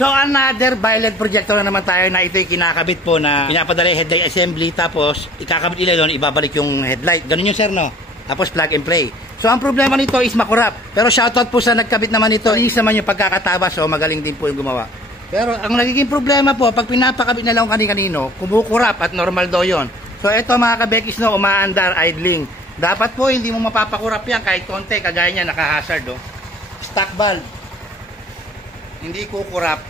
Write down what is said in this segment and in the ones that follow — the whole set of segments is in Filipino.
So another violet projector na naman tayo na ito'y kinakabit po na pinapadala yung headlight assembly tapos ikakabit nila doon, ibabalik yung headlight. Ganun yun sir, no? Tapos plug and play. So ang problema nito is makurap. Pero shoutout po sa nagkabit naman ito. Inis naman yung pagkakatabas. So magaling din po yung gumawa. Pero ang nagiging problema po, pag pinapakabit na lang kani-kanino, kumukurap at normal daw yun. So ito mga kabekis, no, umaandar, idling. Dapat po hindi mo mapapakurap yan kahit konti. Kagaya niya, naka-hazard. Oh. Stock valve. Hindi kukurap.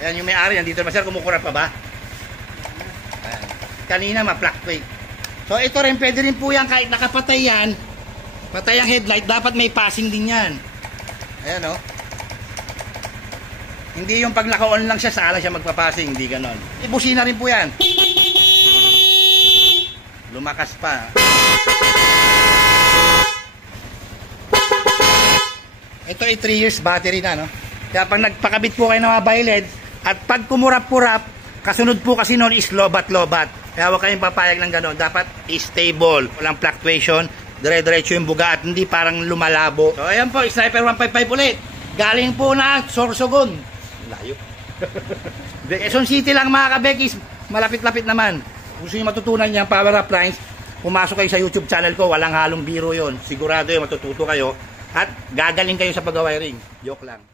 Ayan yung may-ari. Nandito naman sir, kumukurap pa ba? Ayan. Kanina ma-fluctuate. So ito rin, pwede rin po yan kahit nakapatay yan. Patay ang headlight, dapat may passing din yan. Ayan o. Hindi yung pag naka-on lang siya, sala siya magpapassing. Hindi ganon. Ibusina rin po yan. Lumakas pa. Ito ay 3 years battery na, no? Kaya pag nagpakabit po kayo ng mga violet, at pag kumurap-kurap, kasunod po kasi noon is lobat-lobat. Kaya huwag kayong papayag ng gano'n. Dapat stable. Walang fluctuation. Dire-diretso yung buga at hindi parang lumalabo. So ayan po, Sniper 155 ulit. Galing po na Sorsogon. Layo. Quezon City lang mga kabekis. Malapit-lapit naman. Gusto nyo matutunan yung power appliance, pumasok kayo sa YouTube channel ko. Walang halong biro yon. Sigurado yung matututo kayo. At gagaling kayo sa pag-wiring. Joke lang.